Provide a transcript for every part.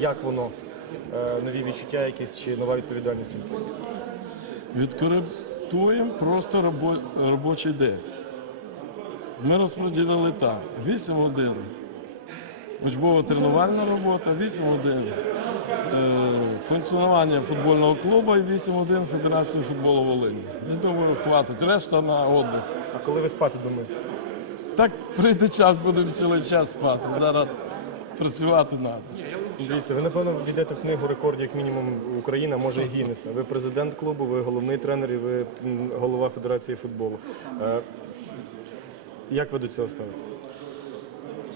Як воно? Е, Нові відчуття якісь чи нова відповідальність? Відкоректуємо просто робо- робочий день. Ми розподілили так: 8 годин учбова тренувальна робота, 8 годин е, функціонування футбольного клубу і 8 годин Федерації футболу Волині. Я думаю, хватить. Решта на віддих. А коли ви спати думаєте? Так прийде час, будемо цілий час спати. Зараз працювати треба. Дивіться, ви напевно війдете в книгу рекордів, як мінімум Україна, може і Гіннеса. Ви президент клубу, ви головний тренер і ви голова Федерації футболу. Е, Як ви до цього ставитесь?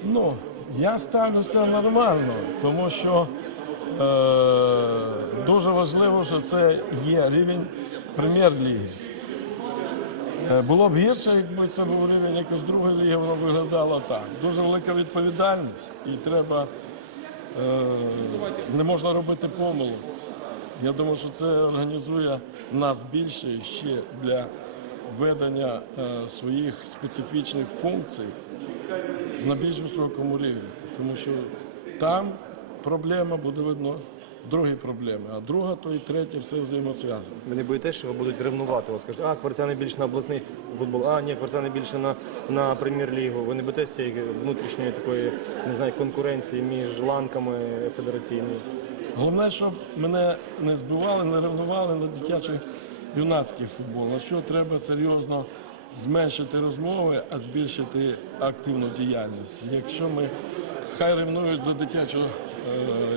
Ну, я ставлюся нормально, тому що е, дуже важливо, що це є рівень прем'єр-ліги. Е, було б гірше, якби це був рівень якось другої ліги, воно виглядало так. Дуже велика відповідальність і треба не можна робити помилок. Я думаю, що це організує нас більше ще для ведення е, своїх специфічних функцій на більш високому рівні, тому що там проблема буде видно другі проблеми, а друга, то і третя все взаємосв'язано. Ви не боїтеся, що ви будуть ревнувати вас? Скажуть, а кварцяни більше на обласний футбол, а ні, кварцяни більше на, на прем'єр-лігу. Ви не боїтеся цієї внутрішньої такої не знаю, конкуренції між ланками федераційними? Головне, щоб мене не збивали, не ревнували на дитячий юнацький футбол. На що треба серйозно зменшити розмови, а збільшити активну діяльність. Якщо ми хай ревнують за дитячу е,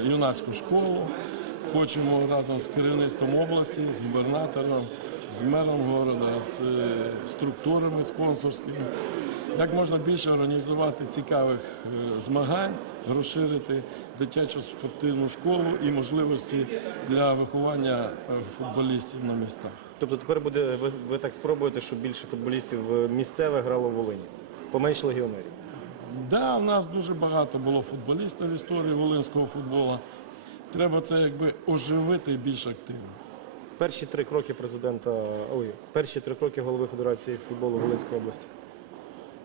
юнацьку школу, хочемо разом з керівництвом області, з губернатором, з мером города, з е, структурами спонсорськими. Як можна більше організувати цікавих е, змагань, розширити дитячу спортивну школу і можливості для виховання футболістів на містах. Тобто тепер буде ви, ви так спробуєте, щоб більше футболістів е, місцевих грало в Волині, поменше легіонерів. Да, у нас дуже багато було футболістів в історії волинського футболу. Треба це якби оживити більш активно. Перші три кроки президента, ой, перші три кроки голови Федерації футболу Волинської області.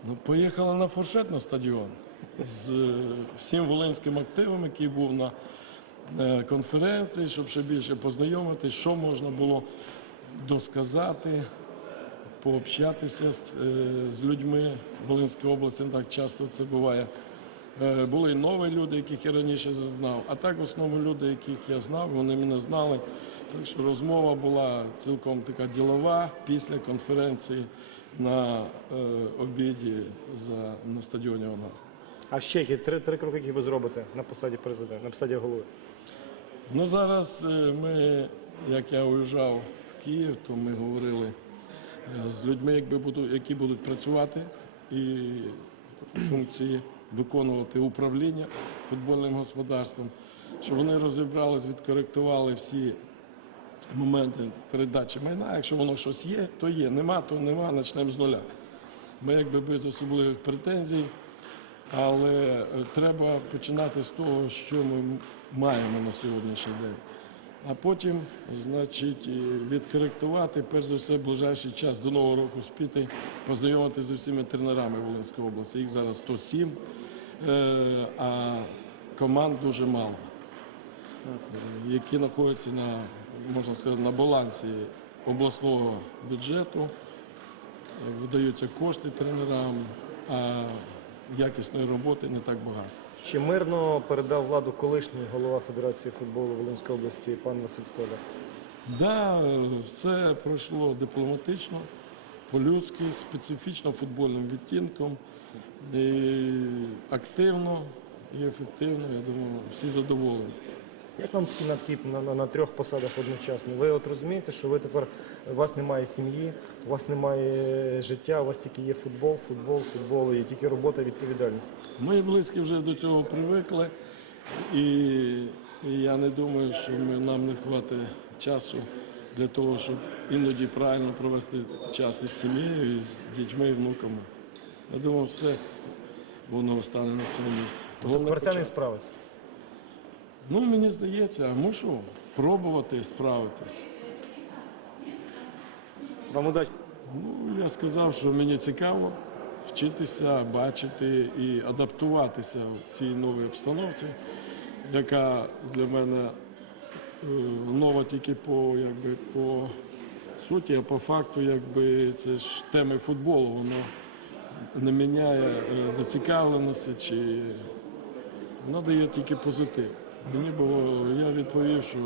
Ну, поїхали на фуршет на стадіон з е, всім волинським активом, який був на е, конференції, щоб ще більше познайомитись, що можна було досказати, пообщатися з, е, з людьми Волинської області. Не так часто це буває. Е, Були і нові люди, яких я раніше знав, а так в основному люди, яких я знав, вони мене знали. Так що розмова була цілком така ділова після конференції на е, обіді за, на стадіоні «Онар». А ще які три, три кроки, які ви зробите на посаді президента, на посаді голови. Ну зараз е, ми, як я уїжджав в Київ, то ми говорили з людьми, якби які будуть працювати і функції виконувати управління футбольним господарством, щоб вони розібрались, відкоректували всі моменти передачі майна. Якщо воно щось є, то є. Нема, то нема, почнемо з нуля. Ми якби без особливих претензій, але е, треба починати з того, що ми маємо на сьогоднішній день. А потім, значить, відкоректувати, перш за все, в ближайший час до Нового року спіти, познайомитися з усіма тренерами Волинської області. Їх зараз 107, е, а команд дуже мало е, які знаходяться на, можна сказати, на балансі обласного бюджету, видаються кошти тренерам, а якісної роботи не так багато. Чи мирно передав владу колишній голова Федерації футболу Волинської області пан Василь Столяр? Да, все пройшло дипломатично, по-людськи, специфічно футбольним відтінком, і активно і ефективно. Я думаю, всі задоволені. Як вам на, на, на, на трьох посадах одночасно? Ви от розумієте, що ви тепер у вас немає сім'ї, у вас немає життя, у вас тільки є футбол, футбол, футбол, і тільки робота, відповідальність. Мої близькі вже до цього привикли, і, і я не думаю, що ми, нам не вистачить часу для того, щоб іноді правильно провести час із сім'єю, з дітьми і внуками. Я думаю, все воно стане на своє місце. Кварцяний почати. справиться. Ну, мені здається, мушу пробувати справитись. Вам удачі. Ну, я сказав, що мені цікаво вчитися, бачити і адаптуватися в цій новій обстановці. яка для мене е, нова тільки по, якби, по суті, а по факту, якби це ж теми футболу, воно не міняє е, зацікавленості чи воно дає тільки позитив. Мені було, я відповів, що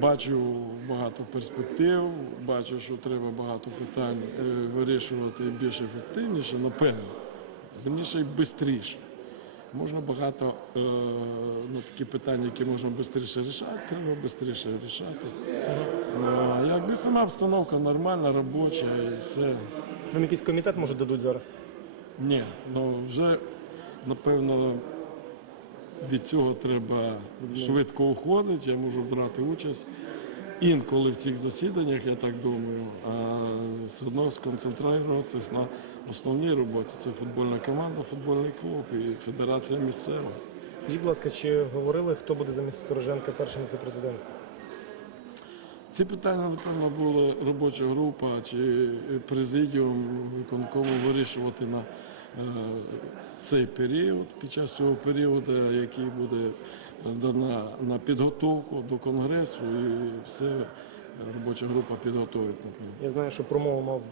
бачу багато перспектив, бачу, що треба багато питань е, вирішувати більш ефективніше, напевно, верніше і швидше. Можна багато е, ну, такі питання, які можна швидше рішати, треба швидше рішати. Е, якби сама обстановка нормальна, робоча і все. Вам якийсь комітет може дадуть зараз? Ні, ну вже напевно від цього треба швидко уходити. Я можу брати участь інколи в цих засіданнях, я так думаю, а все одно сконцентруватися на основній роботі. Це футбольна команда, футбольний клуб і федерація місцева. Скажіть, будь ласка, чи говорили, хто буде замість Стороженка першим віце-президентом? Ці питання, напевно, була робоча група чи президіум виконкому вирішувати на цей період, під час цього періоду, який буде дана на підготовку до конгресу, і все робоча група підготовить. Я знаю, що промову мав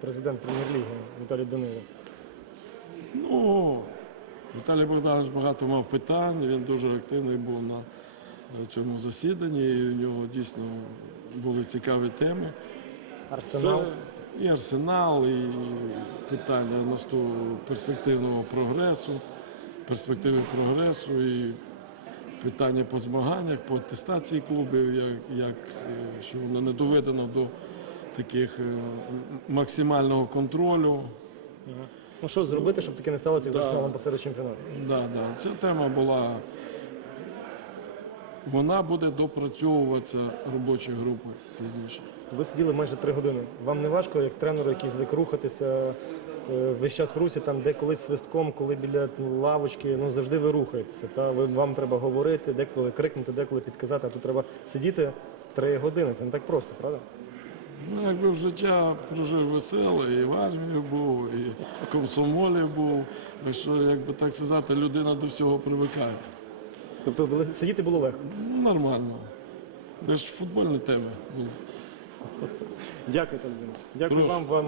президент прем'єр-ліги Віталій Данилов. Ну, Віталій Богданович багато мав питань, він дуже активний був на е, цьому засіданні, і у нього дійсно були цікаві теми. Арсенал. Це і арсенал, і питання насту- перспективного прогресу, перспективи прогресу, і питання по змаганнях, по атестації клубів, як, як е, що воно не доведено до таких е, максимального контролю. Ну що зробити, щоб таке не сталося з Да. Арсеналом посеред чемпіонату? Да, да. Ця тема була. Вона буде допрацьовуватися робочою групою пізніше. Ви сиділи майже три години. Вам не важко, як тренеру, який звик рухатися е, весь час в русі, там де колись свистком, коли біля ну, лавочки, ну завжди ви рухаєтеся. Та ви вам треба говорити, деколи крикнути, деколи підказати, а тут треба сидіти три години. Це не так просто, правда? Ну, якби в життя прожив весело, і в армії був, і в комсомолі був. Так що, якби так сказати, людина до всього привикає. Тобто були- сидіти було легко. Ну, нормально. Це ж футбольна тема була. Дякую, Дякую Прошу. вам. вам